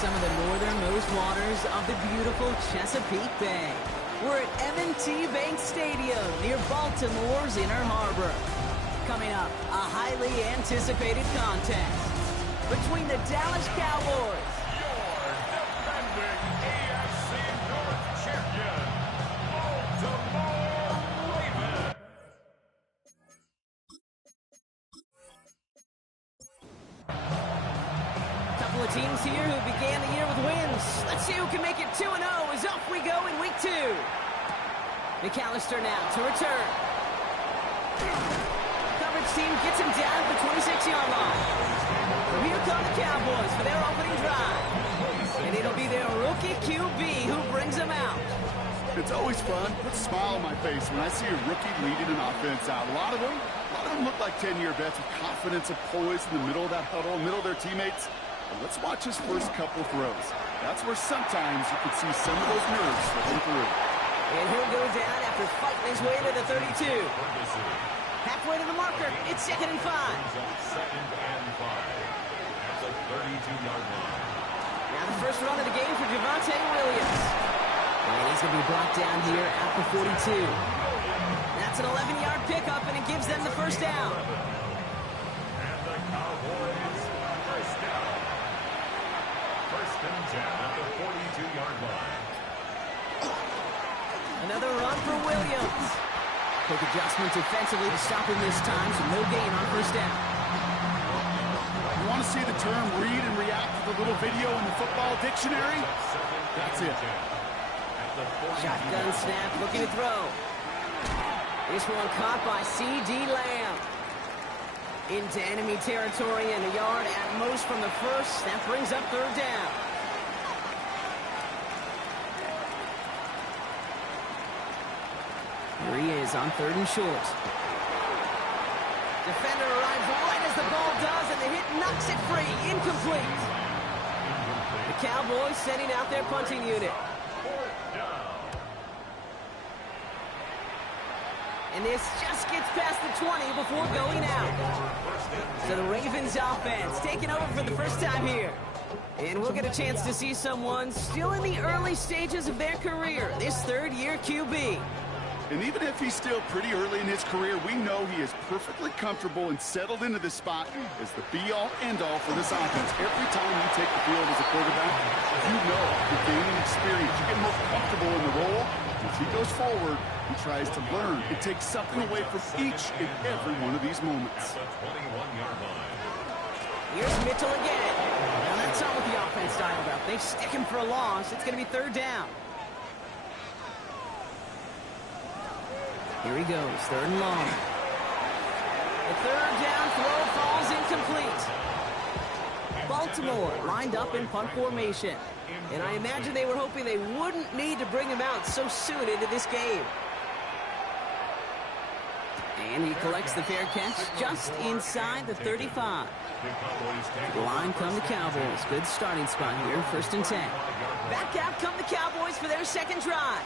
some of the northernmost waters of the beautiful Chesapeake Bay. We're at M&T Bank Stadium near Baltimore's Inner Harbor. Coming up, a highly anticipated contest between the Dallas Cowboys teams here who began the year with wins. Let's see who can make it 2-0 as off we go in week 2. McAllister now to return. Coverage team gets him down at the 26-yard line. From here come the Cowboys for their opening drive. And it'll be their rookie QB who brings them out. It's always fun. Puts a smile on my face when I see a rookie leading an offense out. A lot of them look like 10-year vets with confidence and poise in the middle of that huddle, middle of their teammates. Let's watch his first couple throws. That's where sometimes you can see some of those nerves slipping through. And he'll go down after fighting his way to the 32. Halfway to the marker. It's 2nd and 5. Second and 5 at the 32-yard line. Now the first run of the game for Javonte Williams. And he's going to be brought down here at the 42. That's an 11-yard pickup, and it gives them the first down. And the Cowboys first down. First and 10 at the 42-yard line. Another run for Williams. Quick adjustment defensively to stop him this time, so no gain on first down. You want to see the term read and react to the little video in the football dictionary? That's it. Shotgun snap, looking to throw. This one caught by C.D. Lamb. Into enemy territory and a yard at most from the first. That brings up third down. Here he is on 3rd and short. Defender arrives right as the ball does, and the hit knocks it free. Incomplete. The Cowboys sending out their punting unit. And this just gets past the 20 before going out. So the Ravens offense taking over for the first time here. And we'll get a chance to see someone still in the early stages of their career, this third-year QB. And even if he's still pretty early in his career, we know he is perfectly comfortable and settled into this spot as the be-all, end-all for this offense. Every time you take the field as a quarterback, you know you're gaining experience. You get more comfortable in the role. As he goes forward, he tries to learn and take something away from each and every one of these moments. At the 21-yard line. Here's Mitchell again. Now that's not what the offense dialed up. They stick him for a loss. It's going to be third down. Here he goes, 3rd and long. The third down throw falls incomplete. Baltimore lined up in punt formation. And I imagine they were hoping they wouldn't need to bring him out so soon into this game. And he collects the fair catch just inside the 35. The line come the Cowboys. Good starting spot here, 1st and 10. Back out come the Cowboys for their second drive.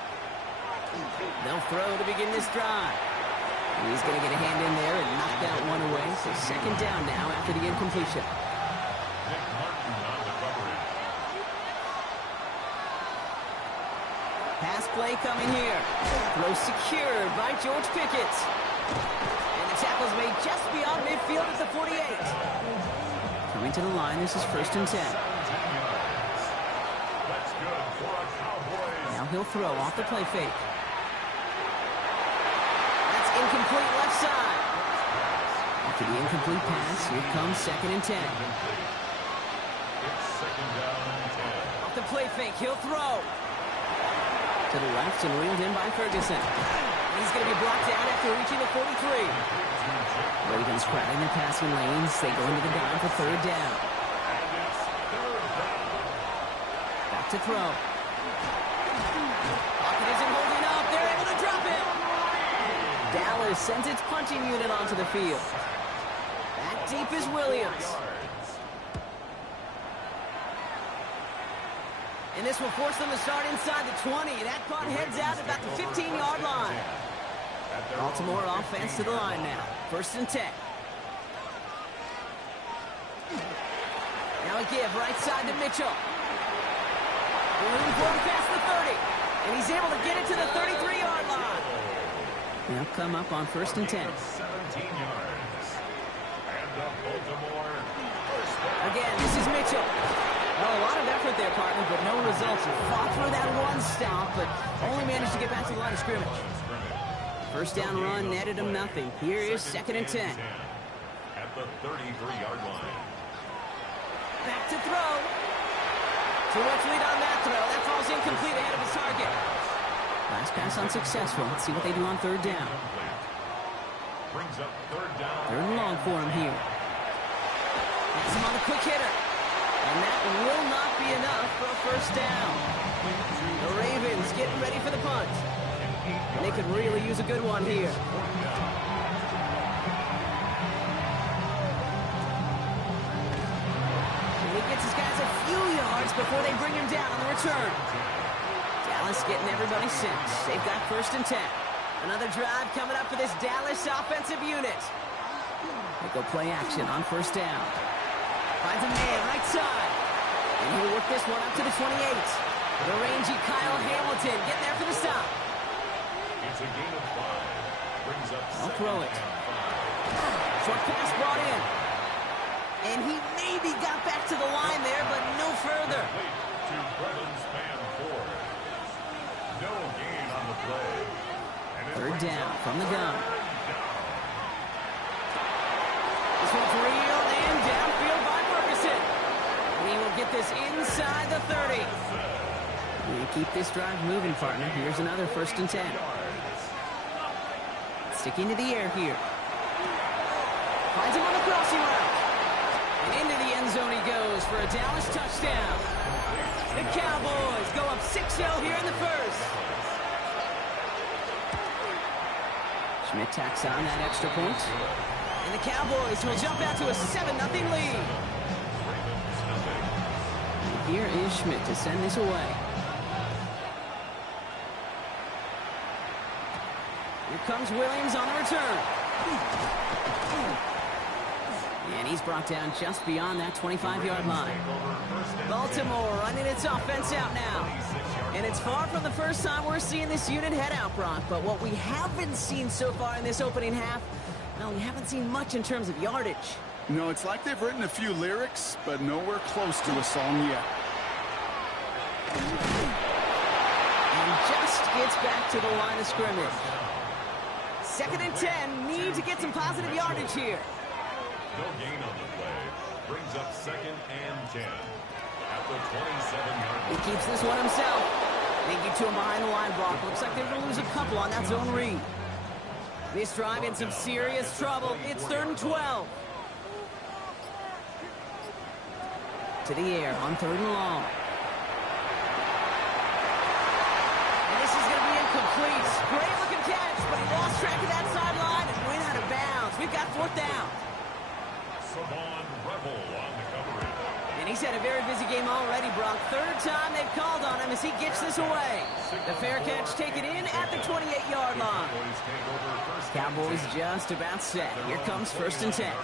They'll throw to begin this drive. He's going to get a hand in there and knock that one away. So second down now after the incompletion. Pass play coming here. Throw secured by George Pickett. And the tackle's made just beyond midfield at the 48. Coming to the line, this is 1st and 10. Now he'll throw off the play fake. That's incomplete left side. After the incomplete pass, here comes 2nd and 10. Off the play fake, he'll throw. To the left and reeled in by Ferguson. He's going to be blocked down after reaching the 43. Ravens crowding the passing lanes. They go into the dime for third down. Back to throw. Pocket isn't holding up. They're able to drop it. Dallas sends its punching unit onto the field. Back deep is Williams. And this will force them to start inside the 20. That punt heads out about the 15-yard line. Baltimore offense to the line now. 1st and 10. Now a give right side to Mitchell. Moving forward past the 30. And he's able to get it to the 33-yard line. They'll come up on 1st and 10. 17 yards. And the Baltimore first down. Again, this is Mitchell. Well, a lot of effort there, partner, but no results. He fought for that one stop, but only managed to get back to the line of scrimmage. First down run netted him nothing. Here is 2nd and 10. At the 33-yard line. Back to throw. Too much lead on that throw. That falls incomplete ahead of his target. Last pass unsuccessful. Let's see what they do on 3rd down. Brings up 3rd down. 3rd and long for him here. That's him on the quick hitter. And that will not be enough for a 1st down. The Ravens getting ready for the punt. They could really use a good one here. And he gets his guys a few yards before they bring him down on the return. Dallas getting everybody six. They've got 1st and 10. Another drive coming up for this Dallas offensive unit. They go play action on 1st down. Finds a man right side. And he'll work this one up to the 28. The rangy Kyle Hamilton getting there for the stop. It's a gain of 5. Brings up I'll throw it. Short pass brought in. And he maybe got back to the line there, but no further. To Brevin Span Ford. No gain on the play. 3rd down from the gun. This one's reeled in downfield by Ferguson. And he will get this inside the 30. We keep this drive moving, partner. Here's another 1st and 10. Sticking to the air here. Finds him on the crossing route. And into the end zone he goes for a Dallas touchdown. The Cowboys go up 6-0 here in the 1st. Schmidt tacks on that extra point. And the Cowboys will jump out to a 7-0 lead. And here is Schmidt to send this away. Here comes Williams on the return. And he's brought down just beyond that 25-yard line. Baltimore running its offense out now. And it's far from the first time we're seeing this unit head out, Brock. But what we haven't seen so far in this opening half, well, we haven't seen much in terms of yardage. No, it's like they've written a few lyrics, but nowhere close to a song yet. And just gets back to the line of scrimmage. 2nd and 10, need to get some positive yardage here. No gain on the play. Brings up 2nd and 10. At the 27-yard line. He keeps this one himself. They get to him behind the line, Brock. Looks like they're going to lose a couple on that zone read. This drive in some serious trouble. It's 3rd and 12. To the air on 3rd and long. And this is going to be incomplete. Great looking catch, but he lost track of that sideline and went out of bounds. We've got 4th down. Savon Rebel on the coverage. And he's had a very busy game already, Brock. 3rd time they've called on him as he gets this away. The fair catch taken in at the 28-yard line. Cowboys just about set. Here comes 1st and 10.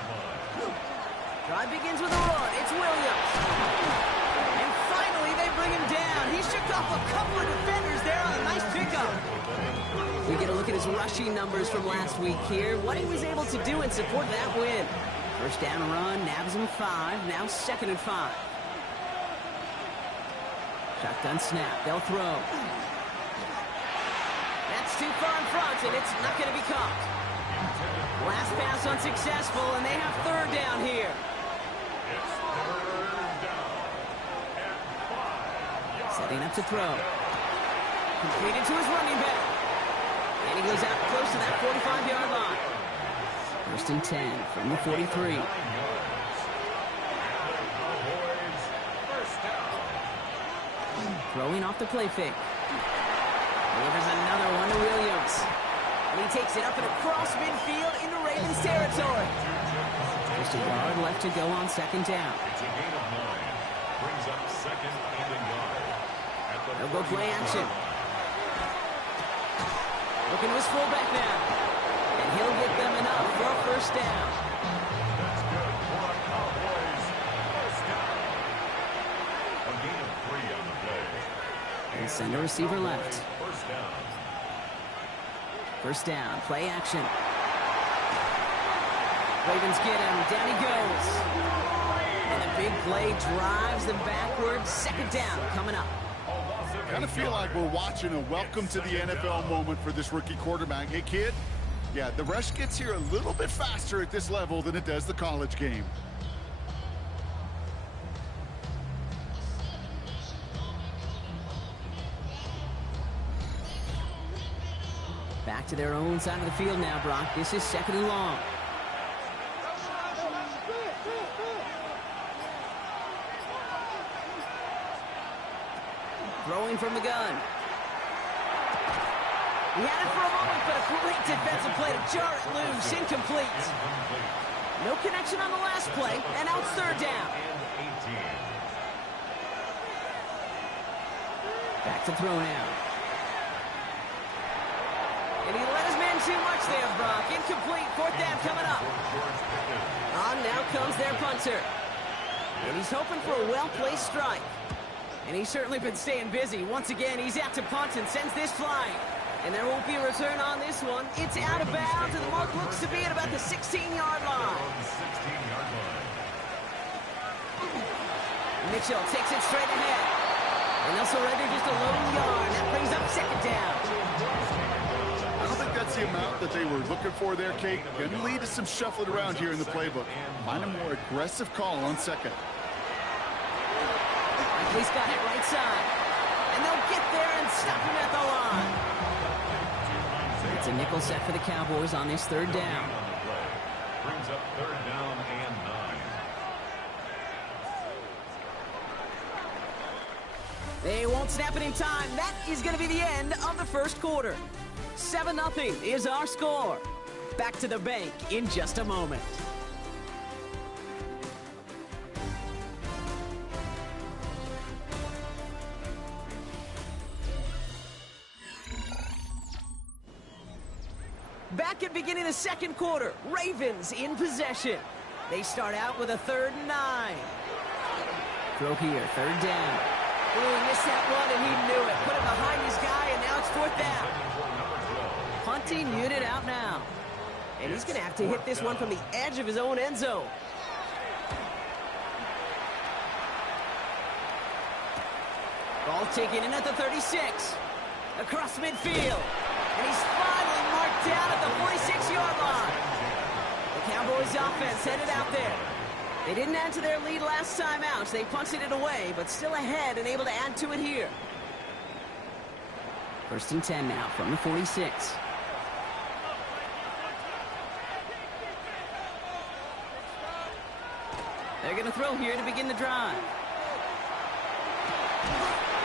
Drive begins with a run. It's Williams. And finally they bring him down. He shook off a couple of defenders there on a nice pickup. We get a look at his rushing numbers from last week here. What he was able to do in support of that win. First down run, nabs him 5. Now 2nd and 5. Shotgun snap. They'll throw. That's too far in front, and it's not going to be caught. Last pass unsuccessful, and they have 3rd down here. It's 3rd down and 5. Setting up to throw. Completed to his running back. And he goes out close to that 45-yard line. 1st and 10 from the 43. Throwing off the play fake. Delivers another one to Williams. And he takes it up and across midfield into Ravens territory. Just a yard left to go on 2nd down. It's a gain of 9. Brings up 2nd and a yard. They'll go play action. Looking to his fullback now. And he'll get them enough for a 1st down. That's good for the Cowboys. 1st down. A gain of 3 on the play. send a receiver left. First down. First down, play action. Ravens get him, down he goes. And the big play drives them backwards. Second down coming up. Kind of feel like we're watching a welcome to the NFL moment for this rookie quarterback. Hey, kid, yeah, the rush gets here a little bit faster at this level than it does the college game. Back to their own side of the field now, Brock. This is second and long. Throwing from the gun. He had it for a moment, but a great defensive play to jar it loose. Incomplete. No connection on the last play, and now it's third down. Back to throw now. And he let his man too much there, Brock. Incomplete. Fourth down coming up. On now comes their punter. And he's hoping for a well-placed strike. And he's certainly been staying busy. Once again, he's out to punt and sends this flying. And there won't be a return on this one. It's out of bounds, and the mark looks to be at about the 16-yard line. Mitchell takes it straight ahead. And they'll surrender just a lone yard. That brings up second down. I don't think that's the amount that they were looking for there, Kate. Going to lead to some shuffling around here in the playbook. Find a more aggressive call on second. He's got it right side. And they'll get there and stop him at the line. It's a nickel set for the Cowboys on this third down. Brings up third down and 9. They won't snap it in time. That is going to be the end of the first quarter. 7-0 is our score. Back to the bank in just a moment. Back at beginning the second quarter, Ravens in possession. They start out with a 3rd and 9. Throw here, third down. Oh, he missed that one, and he knew it. Put it behind his guy, and now it's fourth down. Punting unit out now. And he's going to have to hit this one from the edge of his own end zone. Ball taken in at the 36. Across midfield. And he's finally marked down at the 46-yard line. The Cowboys offense headed out there. They didn't add to their lead last time out. They punted it away, but still ahead and able to add to it here. 1st and 10 now from the 46. They're going to throw here to begin the drive.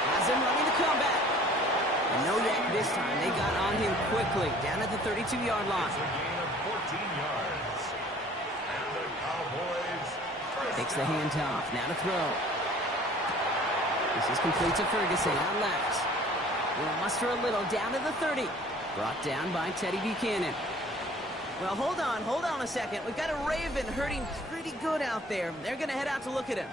Has him running the comeback. And no yak this time. They got on him quickly, down at the 32-yard line. It's a gain of 14 yards. And the Cowboys Takes the handoff. Now to throw. This is complete to Ferguson on left. Will muster a little down to the 30. Brought down by Teddy Buchanan. Well, hold on a second. We've got a Raven hurting pretty good out there. They're going to head out to look at him.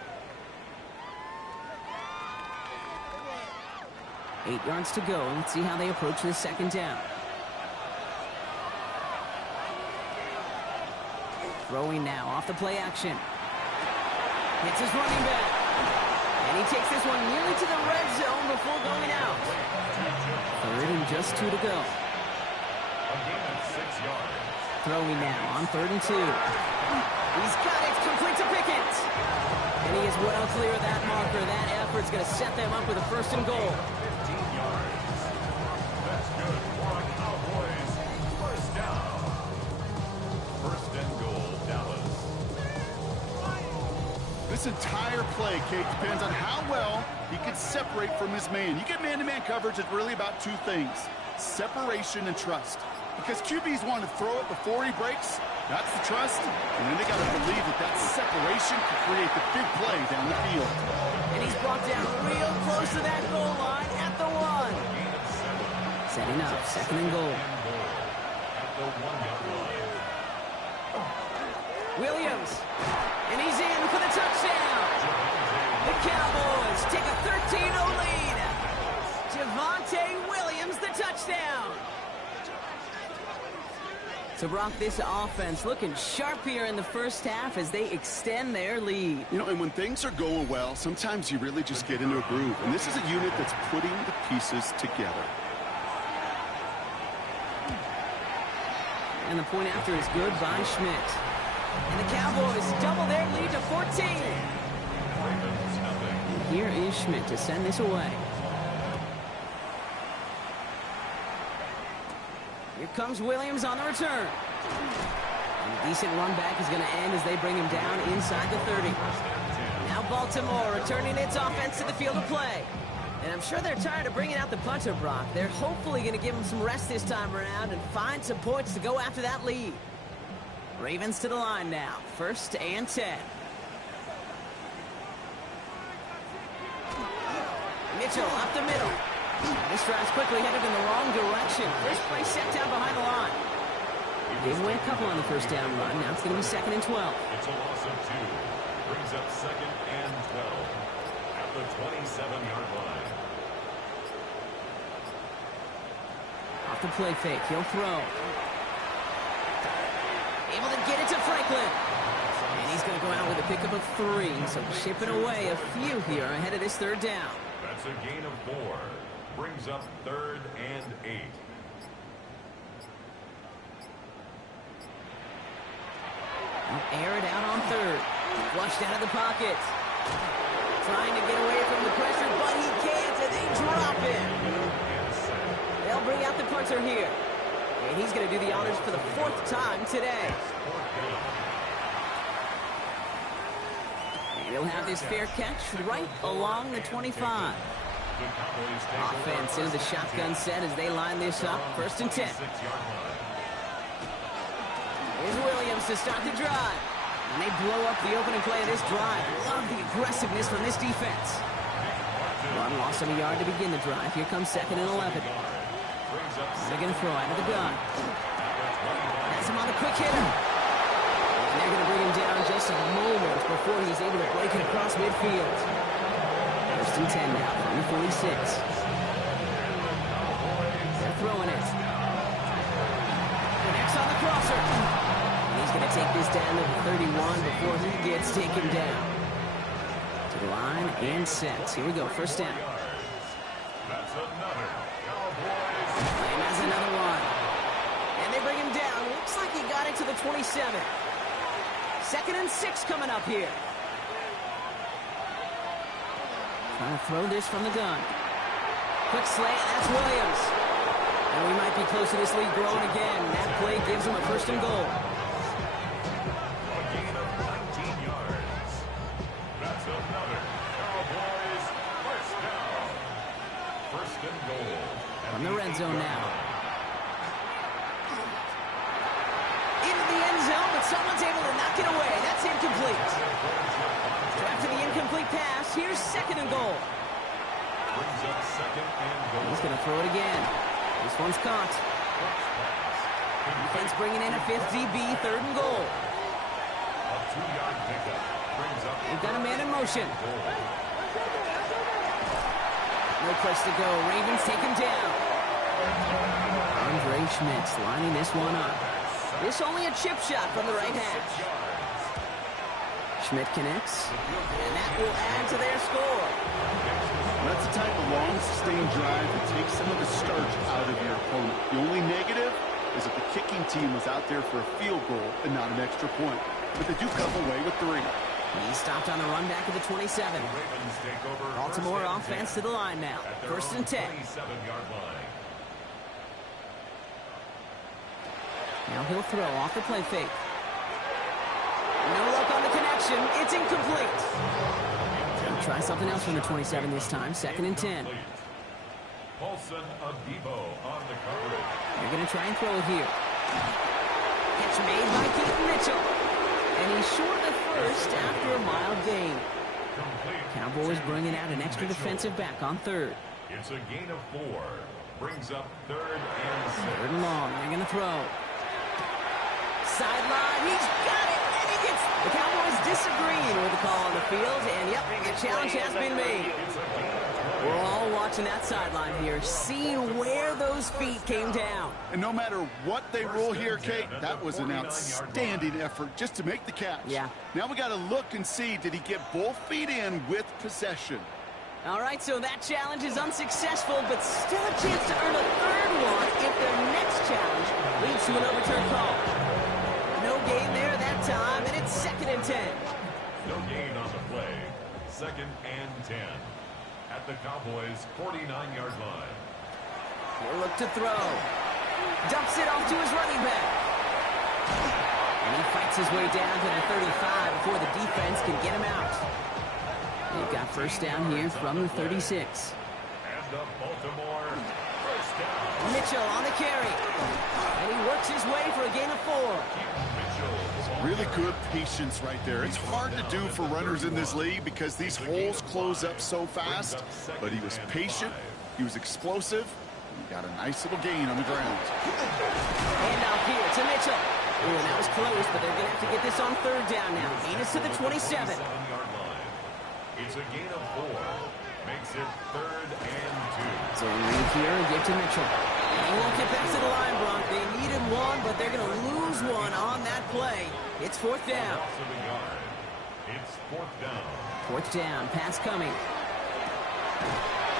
8 yards to go. Let's see how they approach this second down. Throwing now off the play action. Hits his running back. And he takes this one nearly to the red zone before going out. 3rd and just 2 to go. a gain of 6 yards. Throwing now on 3rd and 2. He's got it, complete to Pickens. And he is well clear of that marker. That effort's going to set them up with a 1st and goal. 15 yards. That's good for a Cowboys first down. 1st and goal, Dallas. This entire play, Kate, depends on how well he can separate from his man. You get man-to-man coverage, it's really about 2 things: separation and trust. Because QBs want to throw it before he breaks. That's the trust. And then they got to believe that that separation can create the big play down the field. And he's brought down real close to that goal line at the 1. Setting up, 2nd and goal. At the 1-yard line. Williams. And he's in for the touchdown. The Cowboys take a 13-0 lead. Javonte Williams, the touchdown. So, Brock, this offense looking sharp here in the first half as they extend their lead. You know, and when things are going well, sometimes you really just get into a groove. And this is a unit that's putting the pieces together. And the point after is good by Schmidt. And the Cowboys double their lead to 14. And here is Schmidt to send this away. Here comes Williams on the return. And a decent run back is going to end as they bring him down inside the 30. Now Baltimore returning its offense to the field of play. And I'm sure they're tired of bringing out the punter, Brock. They're hopefully going to give him some rest this time around and find some points to go after that lead. Ravens to the line now. 1st and 10. Mitchell up the middle. This drive's quickly headed in the wrong direction. First play set down behind the line. Gave away a couple on the first down run. Now it's going to be 2nd and 12. It's a loss of 2. Brings up 2nd and 12 at the 27-yard line. Off the play fake. He'll throw. Able to get it to Franklin. And he's going to go out with a pickup of 3. So chipping away a few here ahead of this 3rd down. That's a gain of 4. Brings up 3rd and 8. Air it out on 3rd. Flushed out of the pocket. Trying to get away from the pressure, but he can't, and they drop him. They'll bring out the punter here. And he's going to do the honors for the 4th time today. And he'll have this fair catch right along the 25. Offense into the shotgun set as they line this up. 1st and 10. Here's Williams to start the drive. And they blow up the opening play of this drive. Love the aggressiveness from this defense. Run loss of a yard to begin the drive. Here comes 2nd and 11. They're going to throw out of the gun. Has him on the quick hitter. And they're going to bring him down just a moment before he's able to break it across midfield. 1st and 10 now from the 46. They're throwing it. Connects on the crosser. And he's going to take this down to the 31 before he gets taken down. To the line and sets. Here we go, 1st down. That's another Cowboys. And that's another one. And they bring him down. Looks like he got it to the 27. 2nd and 6 coming up here. Trying to throw this from the gun. Quick slant, that's Williams. And we might be close to this lead growing again. That play gives him a 1st and goal. A gain of 19 yards. That's another Cowboys 1st down. 1st and goal. From the red zone now. Into the end zone, but someone's able to knock it away. That's incomplete. So after the incomplete pass, here's 2nd and goal. Brings up 2nd and goal. He's going to throw it again. This one's caught. Defense bringing in a 5th DB, 3rd and goal. A 2-yard pickup. Brings up. They've got a man in motion. No place to go. Ravens take him down. Andre Schmitz lining this one up. This only a chip shot from the right hash. Schmidt connects, and that will add to their score. That's the type of long, sustained drive that takes some of the starch out of your opponent. The only negative is that the kicking team was out there for a field goal and not an extra point. But they do come away with 3. He stopped on the run back of the 27. Baltimore offense to the line now. 1st and 10. Now he'll throw off the play fake. No luck on the connection. It's incomplete. He'll try something else from the 27 this time. 2nd and 10. Paulson Adebo on the coverage. They're going to try and throw it here. Catch made by Keaton Mitchell. And he's short of 1st after a mild gain. Cowboys bringing out an extra defensive back on 3rd. It's a gain of 4. Brings up 3rd and 6. 3rd and long. They're going to throw. Sideline. He's got it. And he gets. The Cowboys disagreeing with the call on the field, and yep, the challenge has been made. We're all watching that sideline here, seeing where those feet came down. And no matter what they rule here, Kate, that was an outstanding effort just to make the catch. Yeah. Now we got to look and see, did he get both feet in with possession? All right, so that challenge is unsuccessful, but still a chance to earn a third one if their next challenge leads to an overturned call. No gain there that time, and it's 2nd and 10. No gain on the play. 2nd and 10. At the Cowboys' 49-yard line. He'll look to throw. Dumps it off to his running back. And he fights his way down to the 35 before the defense can get him out. They've got first down here from the 36. And the Baltimore first down. Mitchell on the carry. And he works his way for a gain of 4. Really good patience right there. It's hard to do for runners in this league because these holes close up so fast. But he was patient. He was explosive. He got a nice little gain on the ground. And now here to Mitchell. Ooh, and that was close, but they're going to have to get this on 3rd down now. Gain is to the 27. It's a gain of 4. Makes it 3rd and 2. So leave here and give to Mitchell. And he won't get back to the line, Bronk. They needed one, but they're going to lose one on that play. It's 4th down. It's 4th down. 4th down. Pass coming.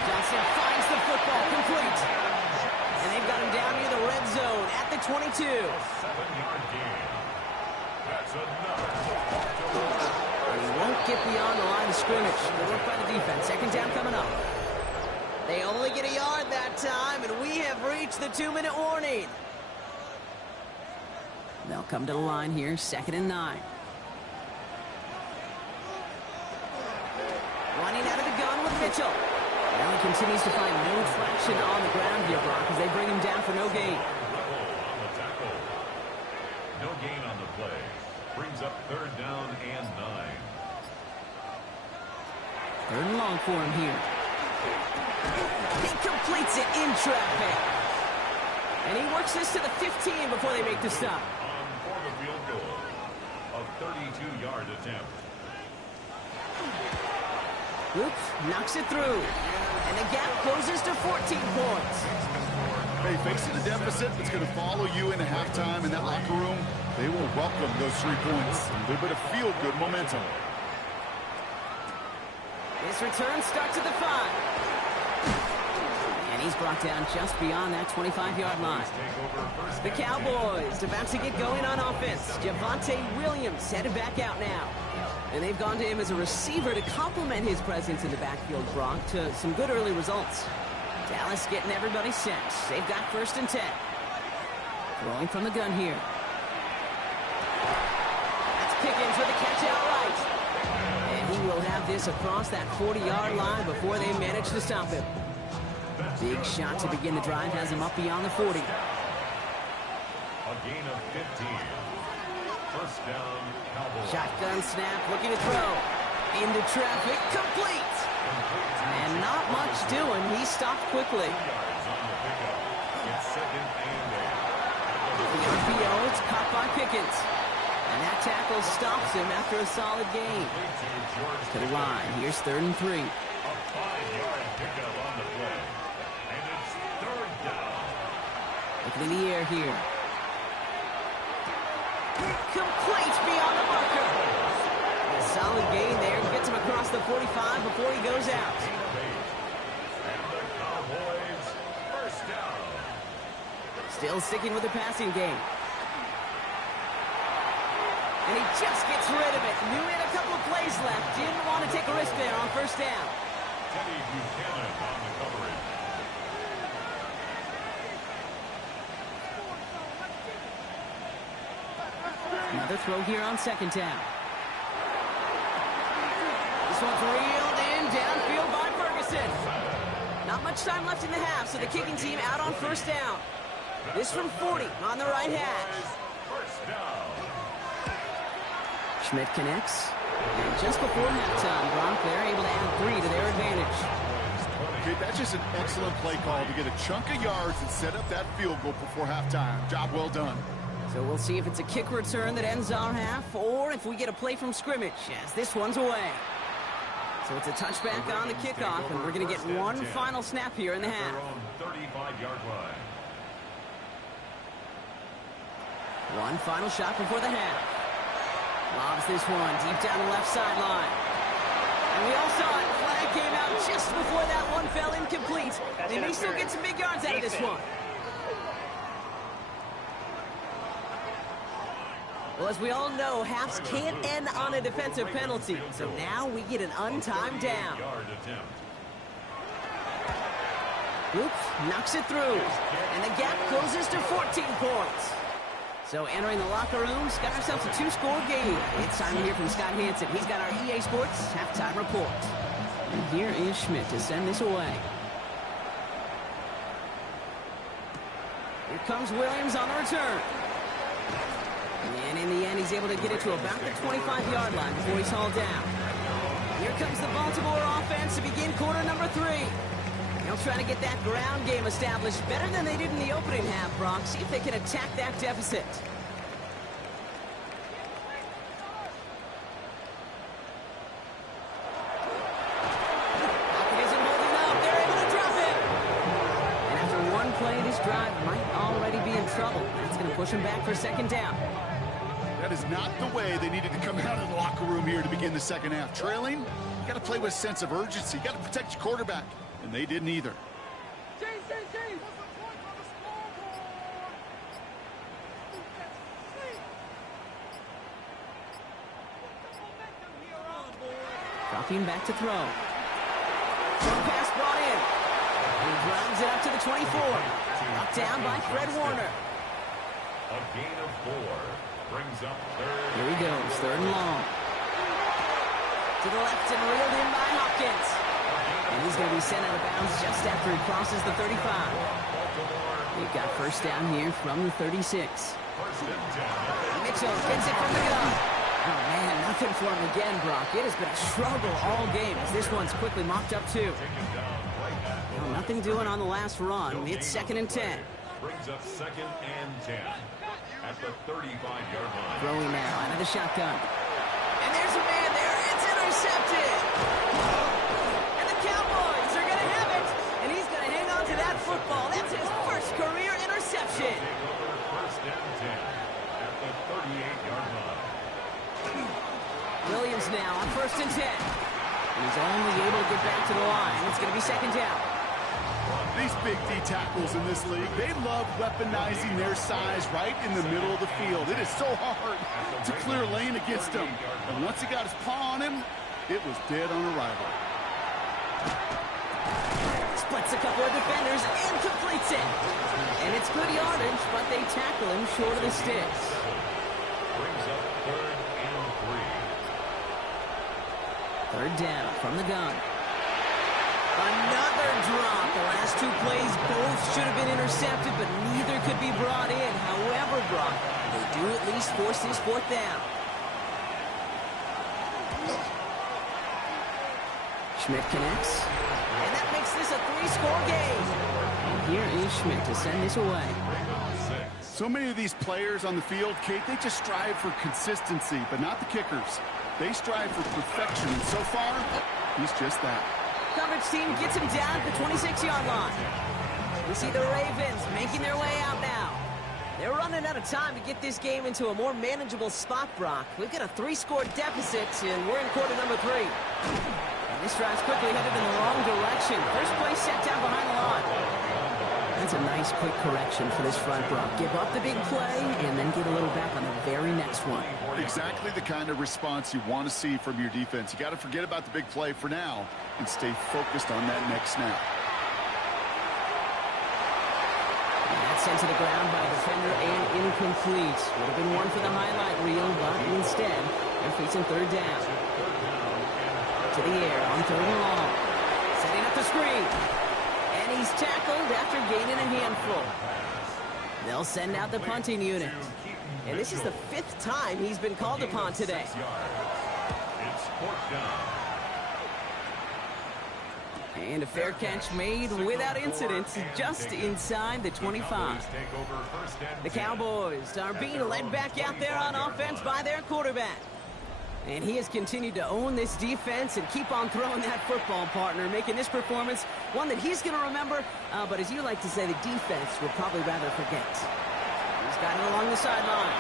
Johnson finds the football complete. And they've got him down near the red zone at the 22. 7-yard gain. That's another. And he won't get beyond the line of scrimmage. Good work by the defense. 2nd down coming up. They only get a yard that time, and we have reached the 2-minute warning. They'll come to the line here, 2nd and 9. Running out of the gun with Mitchell. Now he continues to find no traction on the ground here, Brock, as they bring him down for no gain. On the tackle. No gain on the play. Brings up 3rd down and 9. 3rd and long for him here. He completes it in traffic. And he works this to the 15 before they make the stop. On for the field goal. A 32-yard attempt. Oops, knocks it through. And the gap closes to 14 points. Hey, facing a deficit that's going to follow you into halftime in that locker room, they will welcome those 3 points. A little bit of feel-good momentum. This return starts at the 5. And he's brought down just beyond that 25-yard line. The Cowboys about to get going on offense. Javonte Williams headed back out now. And they've gone to him as a receiver to complement his presence in the backfield, Brock, to some good early results. Dallas getting everybody set. They've got 1st and 10. Throwing from the gun here. That's Pickens with the catch outright. And he will have this across that 40-yard line before they manage to stop him. Big shot to begin the drive has him up beyond the 40. A gain of 15. First down, Cowboys. Shotgun snap, looking to throw. Into traffic, complete. And not much doing. He stopped quickly. It's 2nd and 8. The RPO, it's caught by Pickens. And that tackle stops him after a solid gain. To the line, here's 3rd and 3. A 5-yard pickup on the play. And it's 3rd down. Looking in the air here. Complete beyond the marker. A solid gain there. Gets him across the 45 before he goes out. And the Cowboys first down. Still sticking with the passing game. And he just gets rid of it. Knew he had a couple of plays left. Didn't want to take a risk there on 1st down. Teddy Buchanan on the coverage. Another throw here on 2nd down. This one's reeled in downfield by Ferguson. Not much time left in the half, so the kicking team out on 1st down. This from 40 on the right hash. First down. Schmidt connects. And just before halftime, Brock, they're able to add 3 to their advantage. Okay, that's just an excellent play call to get a chunk of yards and set up that field goal before halftime. Job well done. So we'll see if it's a kick return that ends our half, or if we get a play from scrimmage, as this one's away. So it's a touchback on the kickoff, and we're going to get one final snap here in the half. 35-yard line. One final shot before the half. Lobs this one deep down the left sideline. And we all saw it. Flag came out just before that one fell incomplete. They may still get some big yards out of this one. Well, as we all know, halves can't end on a defensive penalty. So now we get an untimed down. Oops, knocks it through. And the gap closes to 14 points. So entering the locker rooms, got ourselves a 2-score game. It's time to hear from Scott Hansen. He's got our EA Sports halftime report. And here is Schmidt to send this away. Here comes Williams on the return. And in the end, he's able to get it to about the 25-yard line before he's hauled down. Here comes the Baltimore offense to begin quarter number 3. They'll try to get that ground game established better than they did in the opening half, Brock. See if they can attack that deficit. Pocket isn't holding up. They're able to drop it. And after one play, this drive might already be in trouble. That's going to push him back for second down. That is not the way they needed to come out of the locker room here to begin the second half. Trailing, you got to play with a sense of urgency. You got to protect your quarterback. And they didn't either. Dropping back to throw. Short pass brought in. He drives it up to the 24. Knocked down by Fred Warner. A gain of 4 brings up third. Here he goes, third and long. To the left and reeled in by Hopkins. And he's going to be sent out of bounds just after he crosses the 35. We've got first down here from the 36. Mitchell gets it from the gun. Oh, man, nothing for him again, Brock. It has been a struggle all game as this one's quickly mopped up, too. Well, nothing doing on the last run. It's second and 10. Brings up second and 10 at the 35-yard line. Throwing now out of the shotgun. And there's a man there. It's intercepted. And the Cowboys are going to have it. And he's going to hang on to that football. That's his first career interception. First and 10 at the 38-yard line. Williams now on first and 10. And he's only able to get back to the line. It's going to be second down. These big D tackles in this league, they love weaponizing their size right in the middle of the field. It is so hard to clear lane against him. And once he got his paw on him, it was dead on arrival. Splits a couple of defenders and completes it. And it's good yardage, but they tackle him short of the sticks. Brings up third and 3. Third down from the gun. Another drop. The last two plays both should have been intercepted, but neither could be brought in. However, Brock, they do at least force this fourth down. Schmidt connects. And that makes this a 3-score game. And here is Schmidt to send this away. So many of these players on the field, Kate, they just strive for consistency, but not the kickers. They strive for perfection, and so far, he's just that. Coverage team gets him down at the 26-yard line. We see the Ravens making their way out now. They're running out of time to get this game into a more manageable spot, Brock. We've got a 3-score deficit, and we're in quarter number 3. And this drive's quickly headed in the wrong direction. First play set down behind the line. That's a nice quick correction for this front, Brock. Give up the big play, and then get a little back on the very next one. Exactly the kind of response you want to see from your defense. You got to forget about the big play for now and stay focused on that next snap. And that's sent to the ground by a defender and incomplete. Would have been one for the highlight reel, but instead, they're facing third down. To the air on third and long. Setting up the screen. And he's tackled after gaining a handful. They'll send out the punting unit. And this is the 5th time he's been called upon today. It's fourth down. And a fair catch made without incident, just inside the 25. The Cowboys are being led back out there on offense by their quarterback. And he has continued to own this defense and keep on throwing that football, partner, making this performance one that he's going to remember, but as you like to say, the defense will probably rather forget. He's got it along the sideline.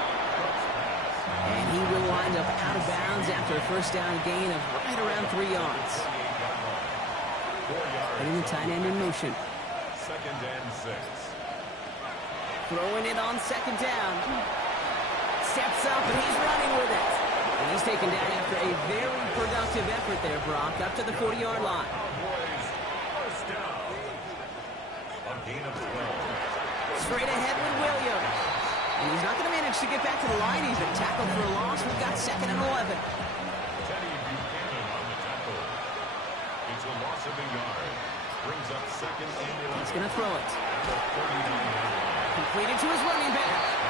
And he will wind up out of bounds after a first down gain of right around 3 yards. Putting the tight end in motion. 2nd and 6. Throwing it on 2nd down. Steps up and he's running with it. And he's taken down after a very productive effort there, Brock, up to the 40-yard line. Cowboys, first down. A gain of 12. Straight ahead with Williams. And he's not going to manage to get back to the line. He's been tackled for a loss. We've got 2nd and 11. Teddy Buchanan on the tackle. It's a loss of a yard. Brings up 2nd and 11. He's going to throw it. 39-yard line. Completed to his running back.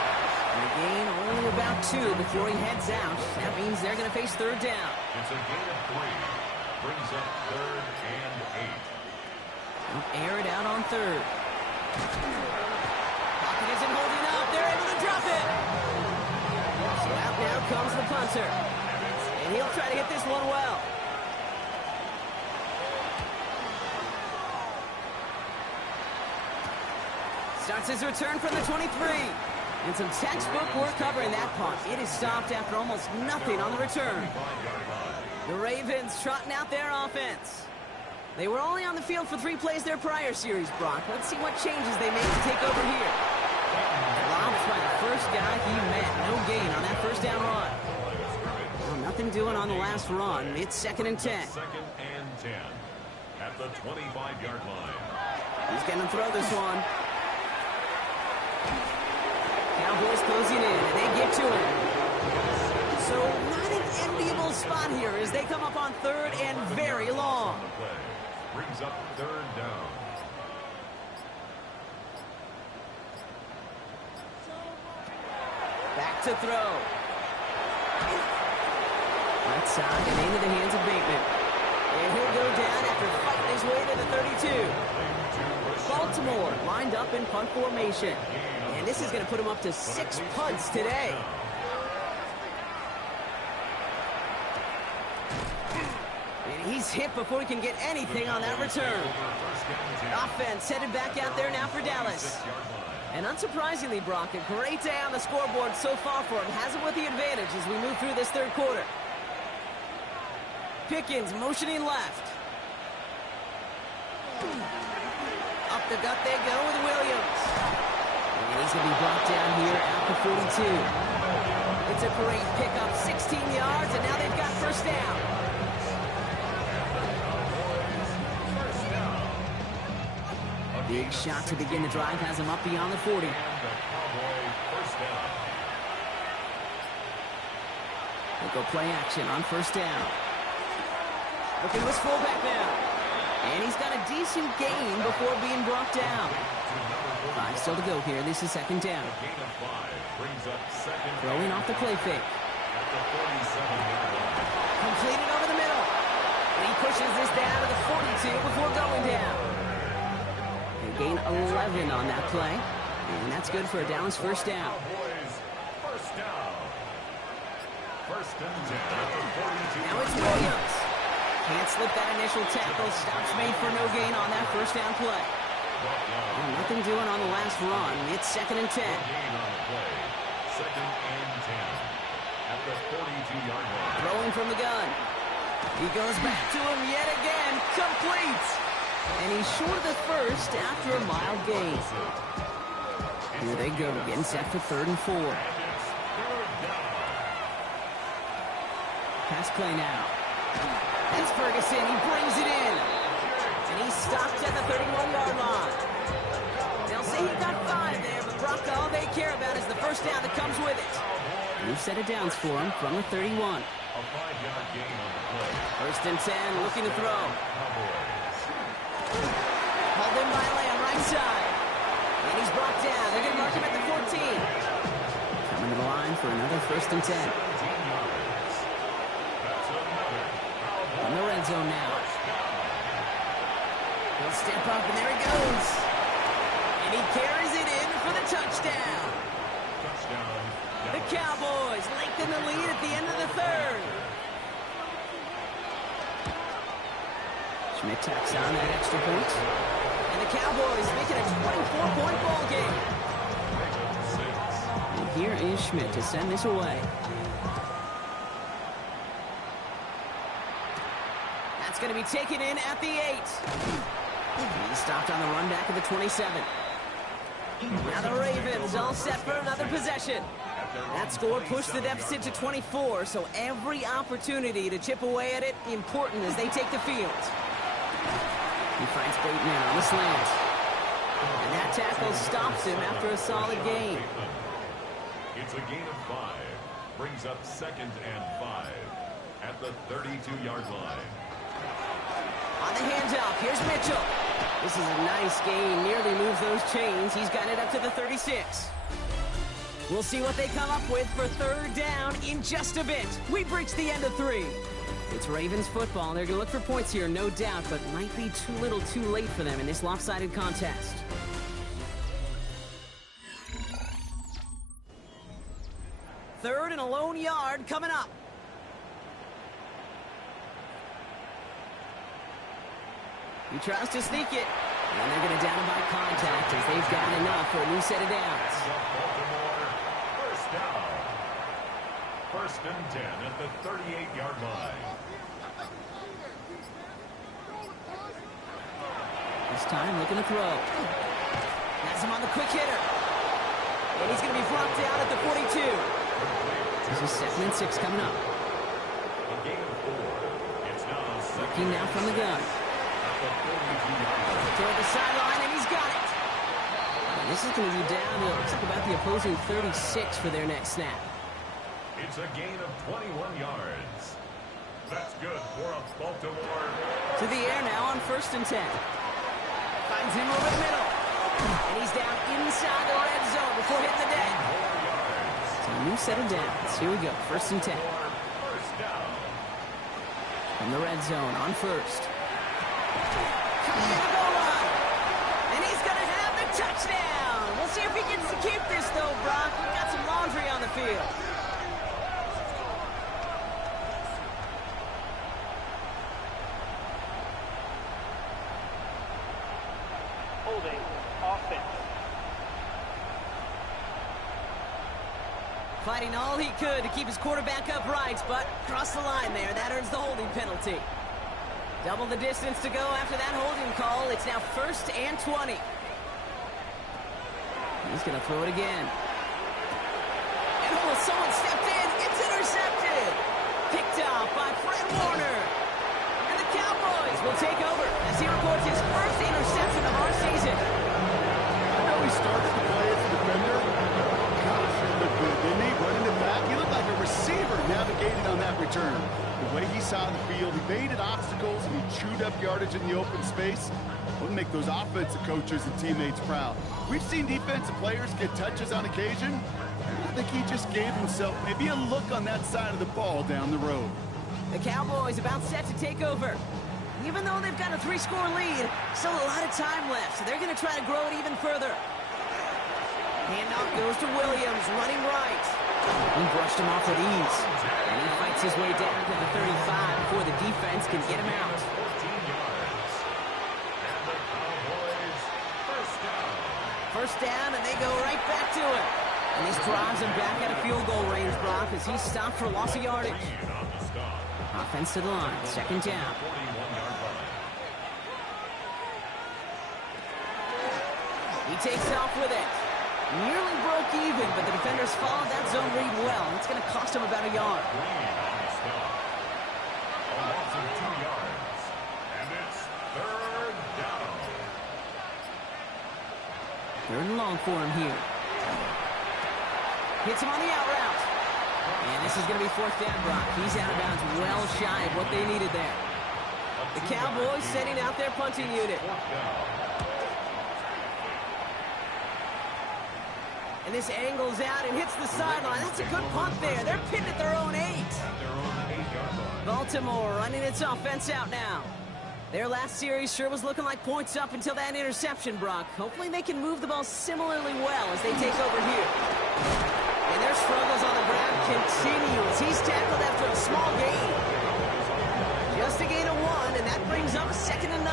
And a gain only about 2 before he heads out. That means they're going to face 3rd down. It's a gain of 3. Brings up 3rd and 8. Air it out on 3rd. Pocket isn't holding up. They're able to drop it. So out now comes the punter. And he'll try to hit this one well. Starts his return from the 23. And some textbook work covering that punt. It is stopped after almost nothing on the return. The Ravens trotting out their offense. They were only on the field for 3 plays their prior series, Brock. Let's see what changes they made to take over here. Dropped by the first guy he met. No gain on that first down run. Well, nothing doing on the last run. It's 2nd and 10. 2nd and 10 at the 25-yard line. He's going to throw this one. Cowboys closing in, and they get to him. So not an enviable spot here as they come up on 3rd and very long. Brings up 3rd down. Back to throw. Right side and into the hands of Bateman. And he'll go down after fighting his way to the 32. Baltimore lined up in punt formation. And this is going to put him up to 6 punts today. And he's hit before he can get anything on that return. Offense headed back out there now for Dallas. And unsurprisingly, Brock, a great day on the scoreboard so far for him. Has him with the advantage as we move through this 3rd quarter. Pickens motioning left. Up the gut they go with Williams. And he's going to be brought down here at the 42. It's a great pickup, 16 yards, and now they've got first down. Big shot to begin the drive has him up beyond the 40. They'll go play action on first down. Looking to his fullback now. And he's got a decent gain before being brought down. 5 still to go here. This is 2nd down. Throwing off the play fake. Completed over the middle. And he pushes this down to the 42 before going down. They gain 11 on that play. And that's good for a Dallas first down. Now it's Williams. Can't slip that initial tackle. Stops made for no gain on that first down play. Well, nothing doing on the last run. It's 2nd and 10. 2nd and 10 at the 42-yard line. Throwing from the gun. He goes back to him yet again. Complete. And he's short of the first after a mild gain. Here they go, getting set for 3rd and 4. Pass play now. That's Ferguson. He brings it in. And he stopped at the 31-yard line. They'll say he got 5 there, but Brock, all they care about is the first down that comes with it. New set of downs for him from the 31. A 5-yard gain on the play. 1st and 10, looking to throw. Hauled in by Lamb, right side. And he's brought down. They're going to mark him at the 14. Coming to the line for another 1st and 10. In the red zone now. He'll step up, and there he goes. And he carries it in for the touchdown. The Cowboys lengthen the lead at the end of the third. Schmidt tacks on that extra point. And the Cowboys make it a 24-point ball game. And here is Schmidt to send this away. That's going to be taken in at the 8. He's stopped on the run back of the 27. Now the Ravens all set for another possession. That score pushed the deficit to 24, so every opportunity to chip away at it important as they take the field. He finds Bateman on the slant. And that tackle stops him after a solid gain. It's a gain of 5. Brings up 2nd and 5 at the 32-yard line. On the handoff, here's Mitchell. This is a nice gain, nearly moves those chains. He's got it up to the 36. We'll see what they come up with for third down in just a bit. We've reached the end of 3. It's Ravens football. They're going to look for points here, no doubt, but might be too little too late for them in this lopsided contest. Third and a lone yard coming up. He tries to sneak it. And they're going to down him by contact as they've gotten enough for a new set of downs. First down. 1st and 10 at the 38-yard line. This time looking to throw. That's him on the quick hitter. And he's going to be brought down at the 42. This is 2nd and 6 coming up. A gain of 4. It's now looking now from the gun. Toward the sideline, and he's got it. And this is going to be down to, looks like about the opposing 36 for their next snap. It's a gain of 21 yards. That's good for a Baltimore. To the air now on 1st and 10. Finds him over the middle. And he's down inside the red zone before hitting the deck. So a new set of downs. Here we go, 1st and 10. First down. From the red zone on 1st. Coming to the goal line. And he's going to have the touchdown. We'll see if he gets to keep this, though, Brock. We've got some laundry on the field. Holding offense. Fighting all he could to keep his quarterback upright, but crossed the line there. That earns the holding penalty. Double the distance to go after that holding call. It's now 1st and 20. He's going to throw it again. And almost someone stepped in. It's intercepted. Picked off by Fred Warner. And the Cowboys will take over as he records his first interception of our season. I know he started the play as a defender. Gosh, he looked good, didn't he? Running it back, he looked like a receiver navigating on that return. The way he saw the field, he baited obstacles, and he chewed up yardage in the open space. Would make those offensive coaches and teammates proud. We've seen defensive players get touches on occasion. I think he just gave himself maybe a look on that side of the ball down the road. The Cowboys about set to take over. Even though they've got a 3-score lead, still a lot of time left, so they're going to try to grow it even further. Handoff goes to Williams, running right. He brushed him off with ease. And he fights his way down to the 35 before the defense can get him out. 14 yards. And the Cowboys First down, and they go right back to it. And this drives him back out of field goal range, Brock, as he's stopped for loss of yardage. Offense to the line, 2nd down. He takes off with it. Nearly broke even, but the defenders followed that zone read well. It's going to cost him about a yard. A loss of 2 yards. And it's 3rd down. 3rd and long for him here. Hits him on the out route. And this is going to be 4th down, Brock. He's out of bounds well shy of what they needed there. The Cowboys setting out their punting unit. And this angles out and hits the sideline. That's a good punt there. They're pinned at their own 8. Baltimore running its offense out now. Their last series sure was looking like points up until that interception, Brock. Hopefully they can move the ball similarly well as they take over here. And their struggles on the ground continue as he's tackled after a small gain. Just a gain of 1, and that brings up 2nd and 9.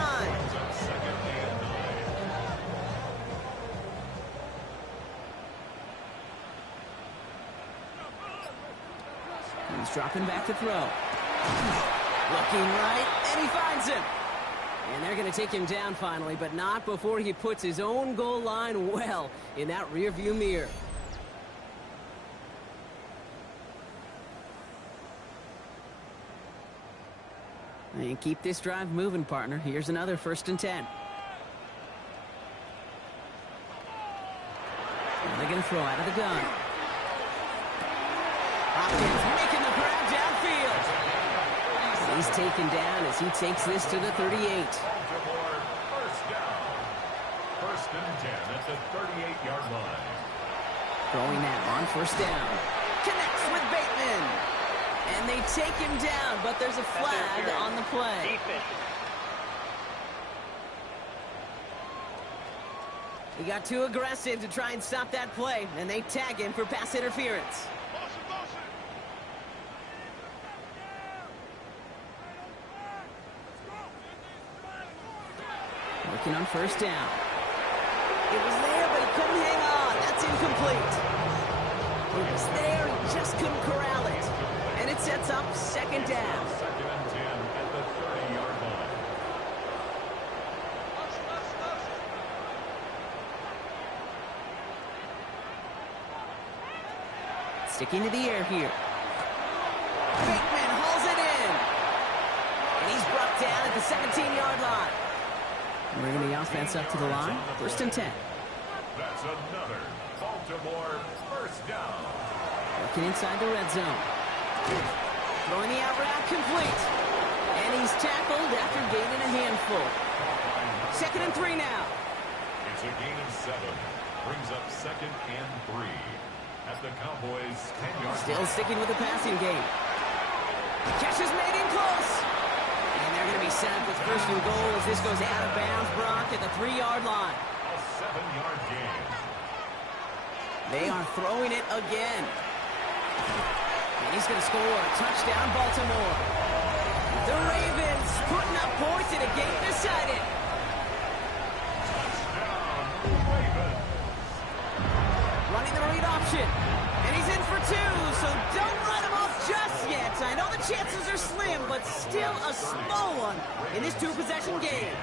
He's dropping back to throw. Looking right, and he finds him. And they're going to take him down finally, but not before he puts his own goal line well in that rearview mirror. And keep this drive moving, partner. Here's another 1st and 10. And they're going to throw out of the gun. Hopkins making the grab downfield. He's taken down as he takes this to the 38. First down. 1st and 10 at the 38-yard line. Throwing that on 1st down. Connects with Bateman. And they take him down, but there's a flag on the play. Defense. He got too aggressive to try and stop that play, and they tag him for pass interference. Working on 1st down. It was there, but he couldn't hang on. That's incomplete. It was there, he just couldn't corral it. And it sets up 2nd down. 2nd and 10 at the 30-yard line. Sticking to the air here. Bateman hauls it in. And he's brought down at the 17-yard line. Bringing the offense up to the line. 1st and 10. That's another Baltimore 1st down. Working inside the red zone. Throwing the out route complete. And he's tackled after gaining a handful. 2nd and 3 now. It's a gain of 7. Brings up 2nd and 3 at the Cowboys' 10-yard line. Still sticking with the passing game. Catch is made in close. And they're going to be set up with 1st and goal as this goes out of bounds, Brock, at the 3-yard line. A 7-yard gain. They are throwing it again. And he's going to score. Touchdown, Baltimore. The Ravens putting up points in a game decided. Touchdown, Ravens. Running the read option. And he's in for 2, so don't run him off just yet. I know the chances are slim, but still a small one in this 2-possession game.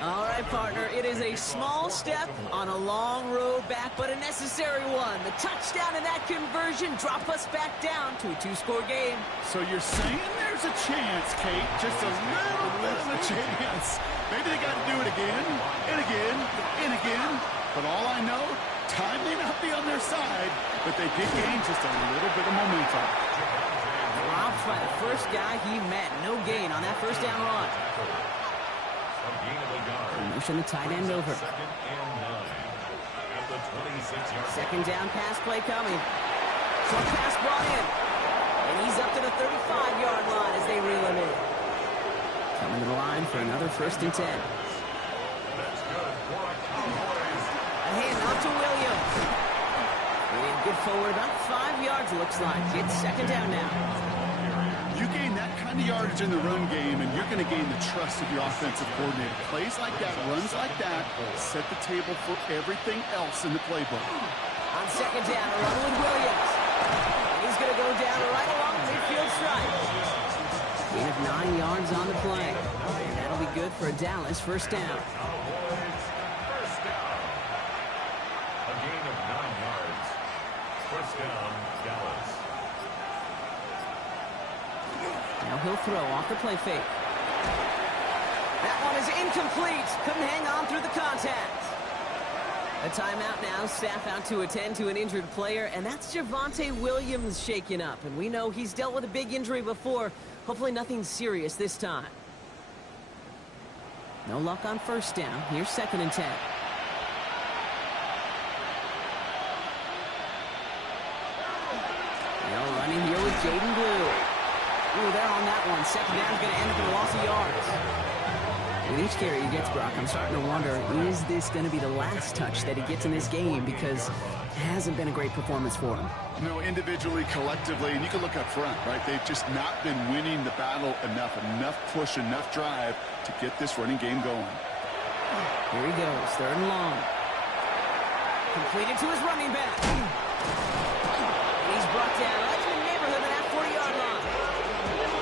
All right, partner, it is a small step on a long road back, but a necessary one. The touchdown and that conversion drop us back down to a 2-score game. So you're saying there's a chance, Kate, just a little bit of a chance. Maybe they got to do it again, and again, and again. But all I know, time may not be on their side, but they did gain just a little bit of momentum. Dropped by the first guy he met. No gain on that 1st down run. A gain of a yard. Motion the tight end over. 2nd and 9 at the 26-yard line. 2nd down pass play coming. Short pass brought in. And he's up to the 35-yard line as they reel him in. Coming to the line for another 1st and 10. That's good for a Cowboys. A hand off to Williams. And good forward, about 5 yards looks like. It's 2nd down now. You gain that kind of yardage in the run game, and you're going to gain the trust of your offensive coordinator. Plays like that, runs like that, set the table for everything else in the playbook. On 2nd down, a run with Williams. And he's going to go down right along the midfield stripe. Gain of 9 yards on the play. And that'll be good for a Dallas 1st down. Cowboys 1st down. A gain of 9 yards. 1st down, Dallas. Now he'll throw off the play fake. That one is incomplete. Couldn't hang on through the contact. A timeout now. Staff out to attend to an injured player, and that's Javonte Williams shaken up. And we know he's dealt with a big injury before. Hopefully nothing serious this time. No luck on 1st down. Here's 2nd and 10. Now running here with Jaden Blue. Ooh, they're on that one. Second down is going to end up in a loss of yards. With each carry he gets, Brock, I'm starting to wonder, is this going to be the last touch that he gets in this game? Because it hasn't been a great performance for him. You know, individually, collectively, and you can look up front, right? They've just not been winning the battle enough push, enough drive to get this running game going. Here he goes, 3rd and long. Completed to his running back. And he's brought down right in the neighborhood of that 40-yard line.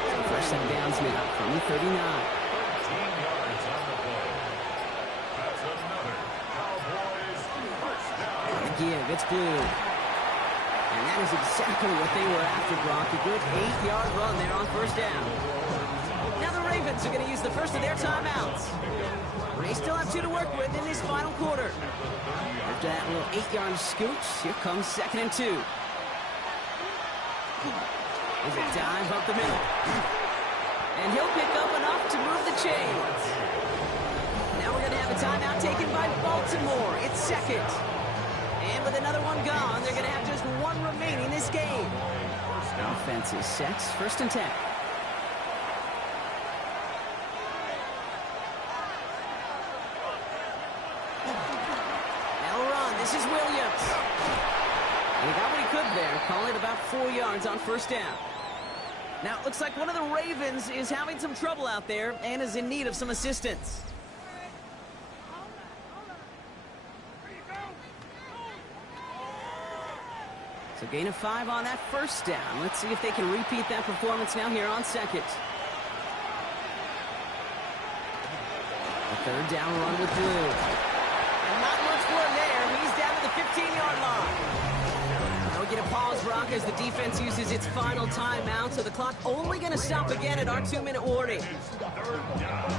So first set of downs now from the 39. 13 yards on the play. That's another Cowboys first down. Give, it's blue. And that is exactly what they were after, Brock. A good 8-yard run there on first down. Now the Ravens are going to use the first of their timeouts. They still have 2 to work with in this final quarter. After that little 8-yard scooch, here comes 2nd and 2. There's a dive up the middle. And he'll pick up enough to move the chains. Now we're going to have a timeout taken by Baltimore. It's 2nd. And with another one gone, they're going to have just 1 remaining this game. Offense is set. 1st and 10. Now run. This is Williams. And he got what he could there. Call it about 4 yards on first down. Now it looks like one of the Ravens is having some trouble out there and is in need of some assistance. So gain of 5 on that first down. Let's see if they can repeat that performance now here on 2nd. A 3rd down run with Blue. And not much more there. He's down to the 15-yard line. Now we get a pause, Brock, as the defense uses its final timeout. So the clock only going to stop again at our 2-minute warning. 3rd down.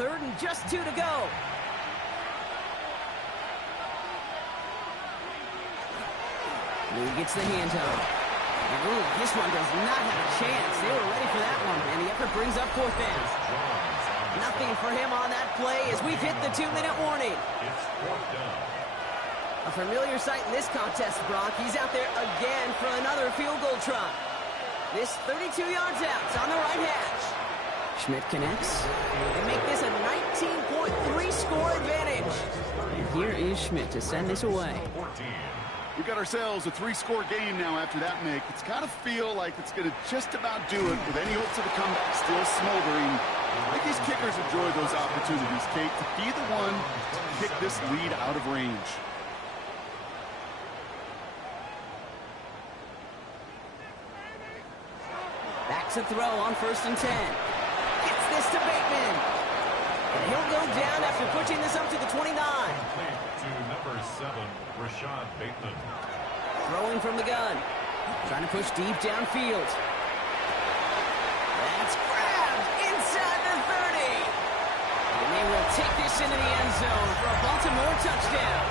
3rd and just 2 to go. He gets the handoff. Ooh, this one does not have a chance. They were ready for that one, and the effort brings up 4th down. Nothing for him on that play as we've hit the 2-minute warning. It's 4th down. A familiar sight in this contest, Brock. He's out there again for another field goal try. This 32 yards out. It's on the right hash. Schmidt connects. They make this a 19.3 score advantage. And here is Schmidt to send this away. 14. We've got ourselves a 3-score game now after that make. It's got to feel like it's going to just about do it with any hopes of a comeback still smoldering. I think these kickers enjoy those opportunities, Kate, to be the one to kick this lead out of range. Back to throw on 1st and 10. Gets this to Bateman. And he'll go down after pushing this up to the 29. Complete to number 7, Rashad Bateman. Throwing from the gun. Trying to push deep downfield. That's grabbed inside the 30. And they will take this into the end zone for a Baltimore touchdown.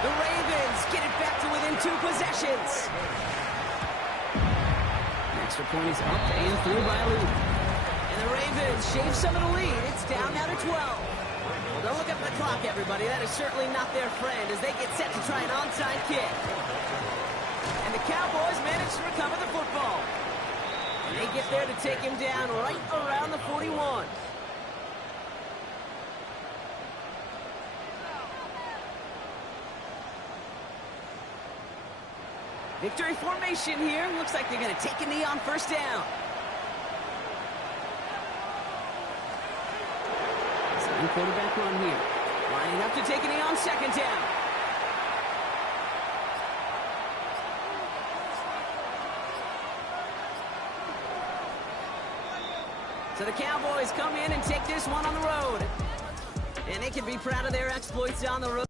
The Ravens get it back to within 2 possessions. Extra point is up and through by Luke. And the Ravens shave some of the lead. It's down now to 12. Well, don't look up at the clock, everybody. That is certainly not their friend as they get set to try an onside kick. And the Cowboys manage to recover the football. And they get there to take him down right around the 41. Victory formation here. Looks like they're going to take a knee on 1st down. Second quarterback run here. Lining up to take a knee on 2nd down. So the Cowboys come in and take this one on the road. And they can be proud of their exploits on the road.